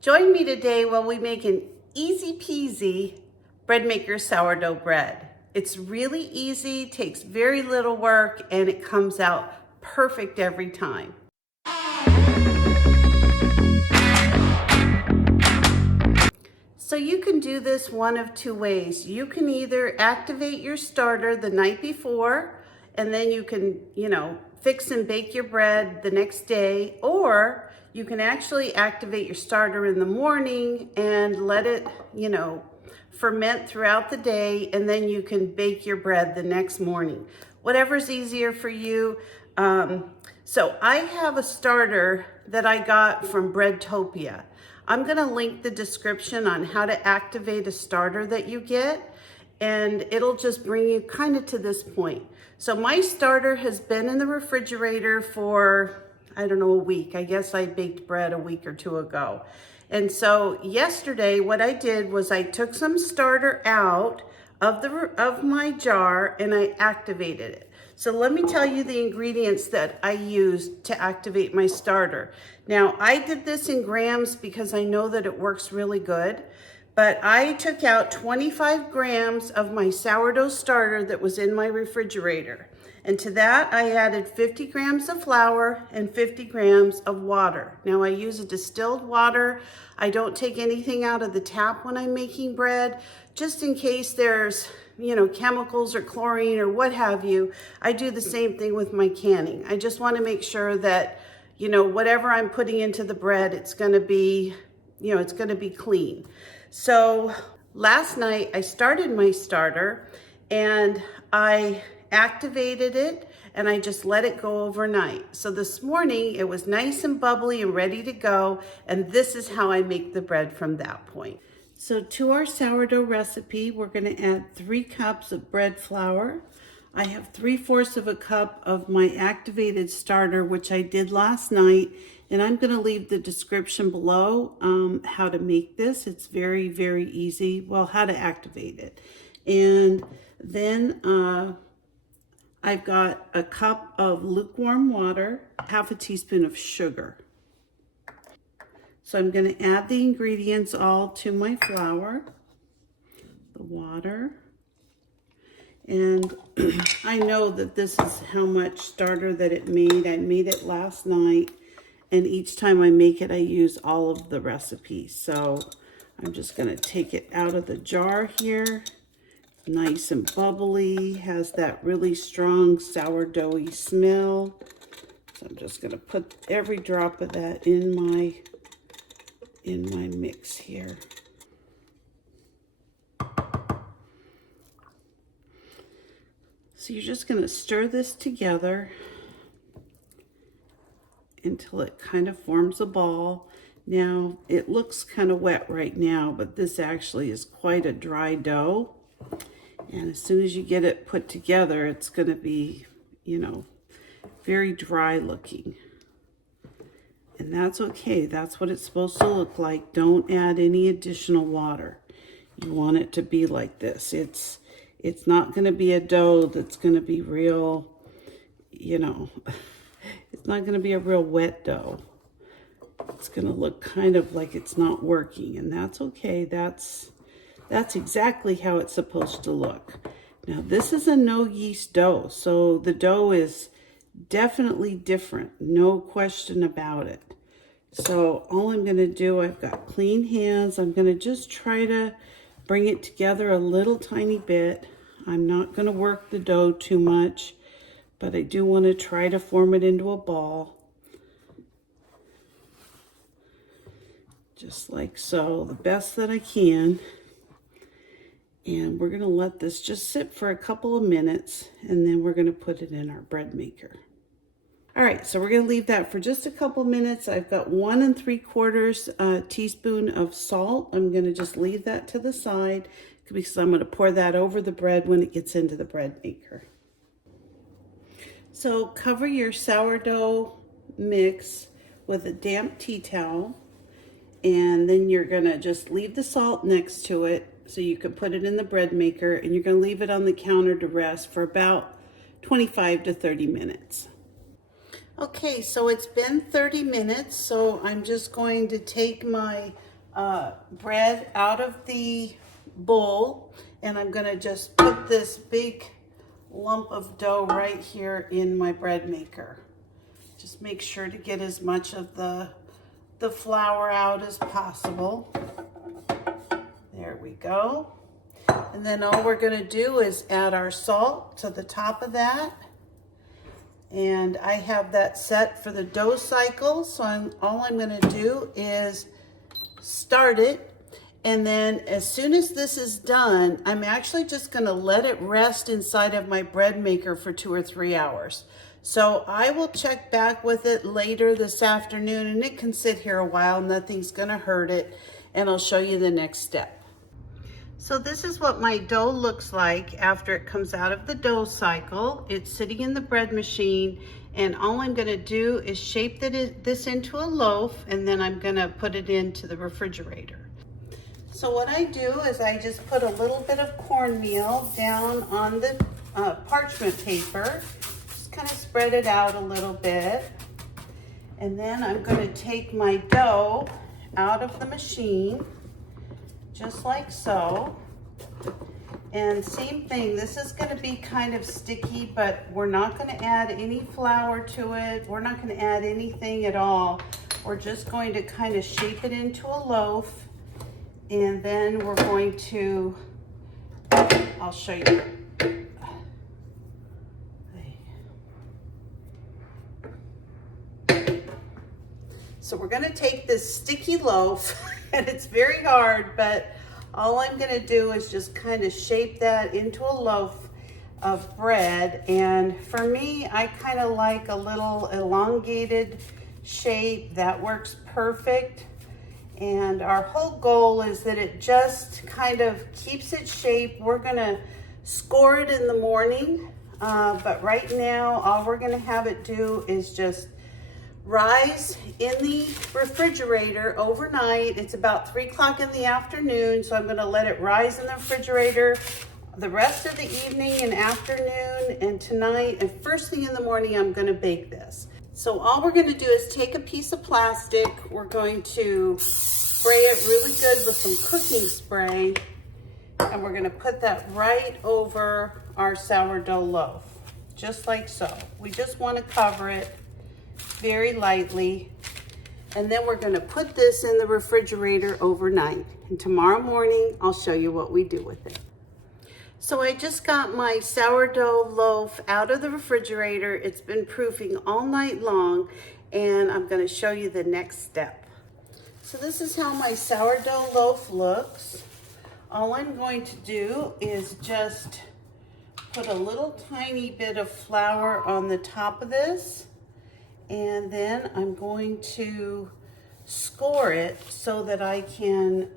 Join me today while we make an easy peasy Breadmaker sourdough bread. It's really easy, takes very little work, and it comes out perfect every time. So you can do this one of two ways. You can either activate your starter the night before, and then you can, fix and bake your bread the next day, or you can actually activate your starter in the morning and let it, ferment throughout the day, and then you can bake your bread the next morning. Whatever's easier for you. So I have a starter that I got from Breadtopia. I'm gonna link the description on how to activate a starter that you get, and it'll just bring you kind of to this point. So my starter has been in the refrigerator for, I don't know, a week. I guess I baked bread a week or two ago. And so yesterday what I did was I took some starter out of my jar and I activated it. So let me tell you the ingredients that I used to activate my starter. Now I did this in grams because I know that it works really good, but I took out 25 grams of my sourdough starter that was in my refrigerator. And to that, I added 50 grams of flour and 50 grams of water. Now I use a distilled water. I don't take anything out of the tap when I'm making bread, just in case there's, chemicals or chlorine or what have you. I do the same thing with my canning. I just want to make sure that, whatever I'm putting into the bread, it's going to be, it's going to be clean. So last night I started my starter and I activated it and I just let it go overnight. So this morning it was nice and bubbly and ready to go, and this is how I make the bread from that point. So to our sourdough recipe, we're going to add 3 cups of bread flour. I have 3/4 of a cup of my activated starter, which I did last night, and I'm going to leave the description below how to make this. It's very, very easy. Well, how to activate it. And then I've got a cup of lukewarm water, 1/2 teaspoon of sugar. So I'm going to add the ingredients all to my flour, the water, and I know that this is how much starter that it made. I made it last night, and each time I make it, I use all of the recipes. So I'm just going to take it out of the jar here. Nice and bubbly, has that really strong sourdoughy smell. So I'm just going to put every drop of that in my mix here. So you're just going to stir this together until it kind of forms a ball. Now it looks kind of wet right now, but this actually is quite a dry dough. And as soon as you get it put together, it's going to be, very dry looking. And that's okay. That's what it's supposed to look like. Don't add any additional water. You want it to be like this. It's not going to be a dough that's going to be real, it's not going to be a real wet dough. It's going to look kind of like it's not working, and that's okay. That's exactly how it's supposed to look. Now, this is a no yeast dough, so the dough is definitely different. No question about it. So all I'm going to do, I've got clean hands. I'm going to just try to bring it together a little tiny bit. I'm not going to work the dough too much, but I do want to try to form it into a ball. Just like so, the best that I can. And we're going to let this just sit for a couple of minutes, and then we're going to put it in our bread maker. All right, so we're going to leave that for just a couple minutes. I've got 1 3/4 teaspoon of salt. I'm going to just leave that to the side because I'm going to pour that over the bread when it gets into the bread maker. So cover your sourdough mix with a damp tea towel, and then you're going to just leave the salt next to it so you can put it in the bread maker, and you're going to leave it on the counter to rest for about 25 to 30 minutes. Okay, so it's been 30 minutes, so I'm just going to take my bread out of the bowl, and I'm gonna just put this big lump of dough right here in my bread maker. Just make sure to get as much of the flour out as possible. There we go. And then all we're gonna do is add our salt to the top of that. And I have that set for the dough cycle, so all I'm gonna do is start it. And then as soon as this is done, I'm actually just gonna let it rest inside of my bread maker for 2 or 3 hours. So I will check back with it later this afternoon, and it can sit here a while, nothing's gonna hurt it, and I'll show you the next step. So this is what my dough looks like after it comes out of the dough cycle. It's sitting in the bread machine, and all I'm gonna do is shape this into a loaf, and then I'm gonna put it into the refrigerator. So what I do is I just put a little bit of cornmeal down on the parchment paper, just kind of spread it out a little bit. And then I'm gonna take my dough out of the machine, just like so. And same thing, this is gonna be kind of sticky, but we're not gonna add any flour to it. We're not gonna add anything at all. We're just going to kind of shape it into a loaf. And then we're going to, I'll show you. So we're gonna take this sticky loaf, and it's very hard, but all I'm gonna do is just kind of shape that into a loaf of bread. And for me, I kind of like a little elongated shape. That works perfect. And our whole goal is that it just kind of keeps its shape. We're gonna score it in the morning, but right now, all we're gonna have it do is just rise in the refrigerator overnight. It's about 3 o'clock in the afternoon, so I'm gonna let it rise in the refrigerator the rest of the evening and afternoon and tonight, and first thing in the morning, I'm gonna bake this. So all we're gonna do is take a piece of plastic. We're going to spray it really good with some cooking spray, and we're gonna put that right over our sourdough loaf, just like so. We just wanna cover it very lightly, and then we're gonna put this in the refrigerator overnight. And tomorrow morning, I'll show you what we do with it. So I just got my sourdough loaf out of the refrigerator. It's been proofing all night long, and I'm gonna show you the next step. So this is how my sourdough loaf looks. All I'm going to do is just put a little tiny bit of flour on the top of this, and then I'm going to score it so that I can,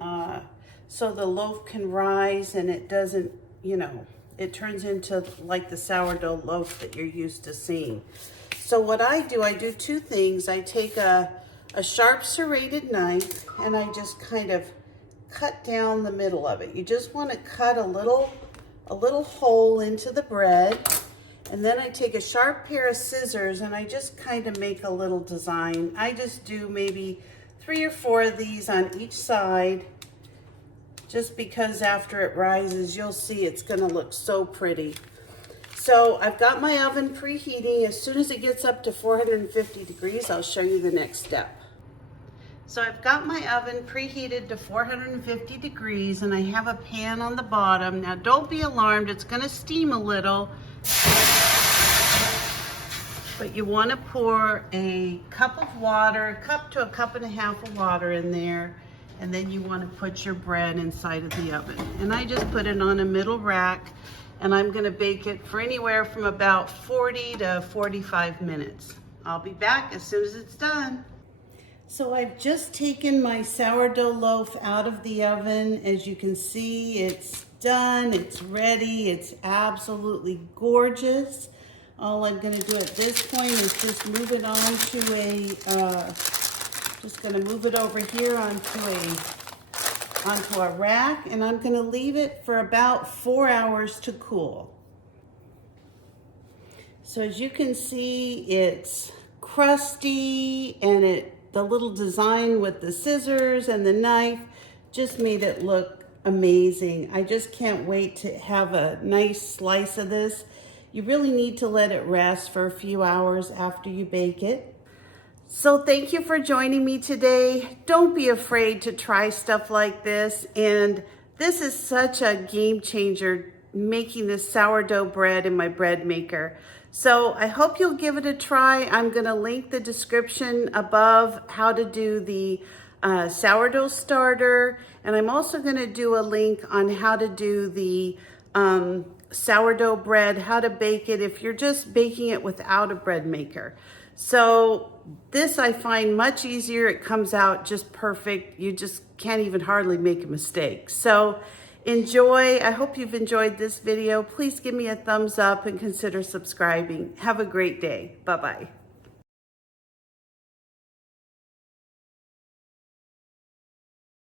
so the loaf can rise and it doesn't, you know, it turns into like the sourdough loaf that you're used to seeing. So what I do 2 things. I take a sharp serrated knife, and I just kind of cut down the middle of it. You just want to cut a little hole into the bread. And then I take a sharp pair of scissors, and I just kind of make a little design. I just do maybe 3 or 4 of these on each side, just because after it rises, you'll see it's gonna look so pretty. So I've got my oven preheating. As soon as it gets up to 450 degrees, I'll show you the next step. So I've got my oven preheated to 450 degrees, and I have a pan on the bottom. Now don't be alarmed, it's gonna steam a little, but you wanna pour a cup of water, a cup to a cup and a half of water in there, and then you wanna put your bread inside of the oven. And I just put it on a middle rack, and I'm gonna bake it for anywhere from about 40 to 45 minutes. I'll be back as soon as it's done. So I've just taken my sourdough loaf out of the oven. As you can see, it's done, it's ready, it's absolutely gorgeous. All I'm gonna do at this point is just move it on to a, just gonna move it over here onto a rack, and I'm gonna leave it for about 4 hours to cool. So as you can see, it's crusty and it the little design with the scissors and the knife just made it look amazing. I just can't wait to have a nice slice of this. You really need to let it rest for a few hours after you bake it. So thank you for joining me today. Don't be afraid to try stuff like this. And this is such a game changer, making this sourdough bread in my bread maker. So I hope you'll give it a try. I'm gonna link the description above how to do the sourdough starter. And I'm also gonna do a link on how to do the sourdough bread, how to bake it if you're just baking it without a bread maker. So this I find much easier. It comes out just perfect. You just can't even hardly make a mistake. So enjoy. I hope you've enjoyed this video. Please give me a thumbs up and consider subscribing. Have a great day. Bye-bye.